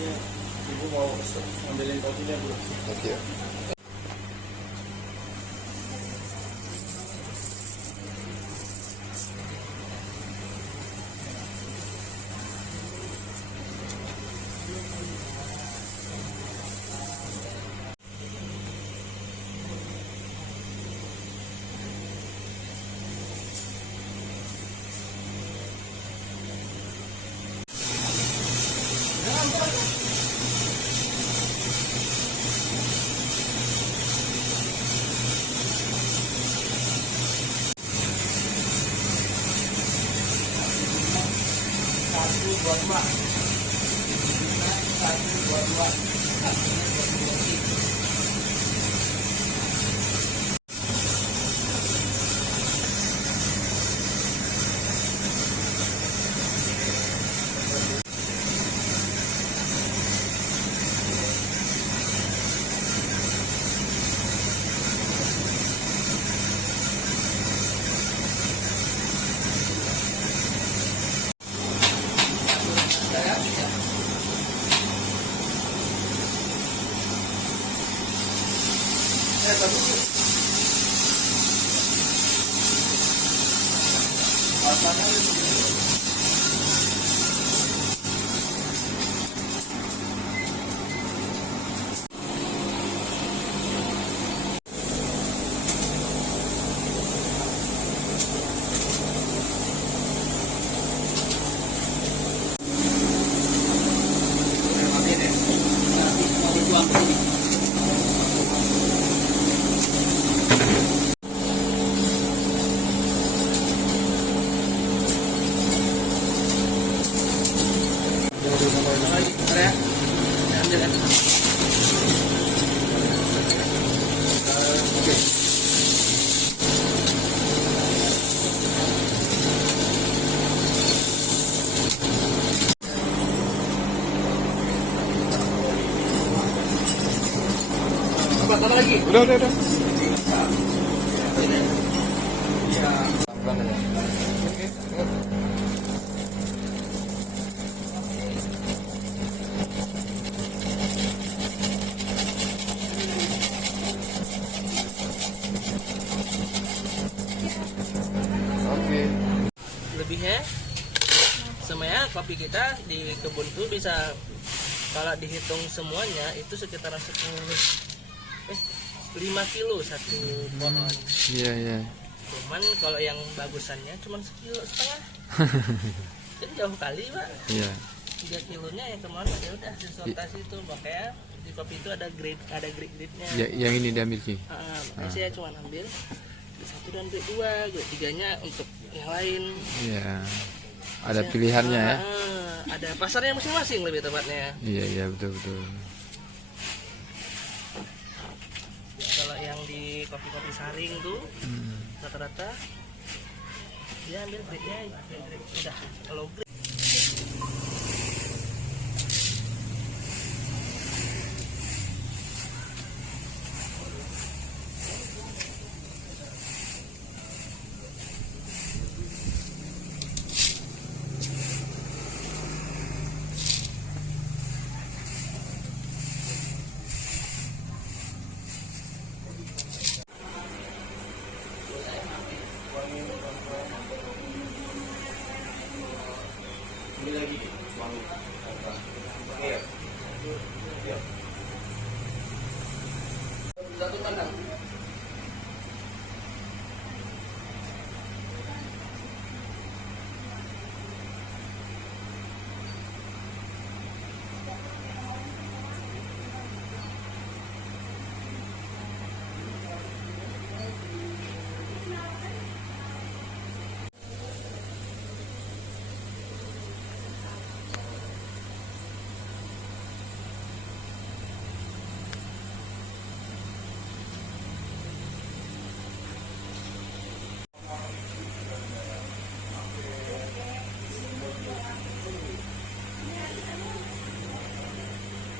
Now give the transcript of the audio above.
Makanya ibu mau ngambilin kopinya dulu. Oke. Satu buat Mbak. Satu buat Mbak. Tambah lagi. Udah. Oke. Lebihnya semuanya kopi kita di kebun tuh bisa, kalau dihitung semuanya itu sekitaran 5 kilo satu pohon. Iya. Cuman kalau yang bagusannya cuman 1,5 kilo. Kan jauh kali Pak. Iya. 3 kilonya yang kemana ya udah disortasi itu, makanya di kopi itu ada grade-nya. Ya, yang ini diambil Ki. Makanya saya cuma ambil grade 1 dan grade 2, grade 3-nya untuk yang lain. Iya. Ada pilihannya ya. Ada pasarnya masing-masing lebih tepatnya. Iya, betul. Kalau yang di kopi-kopi saring tuh rata-rata dia ambil grade-nya udah kalau grade. Ini lagi suami. Oke. Ya.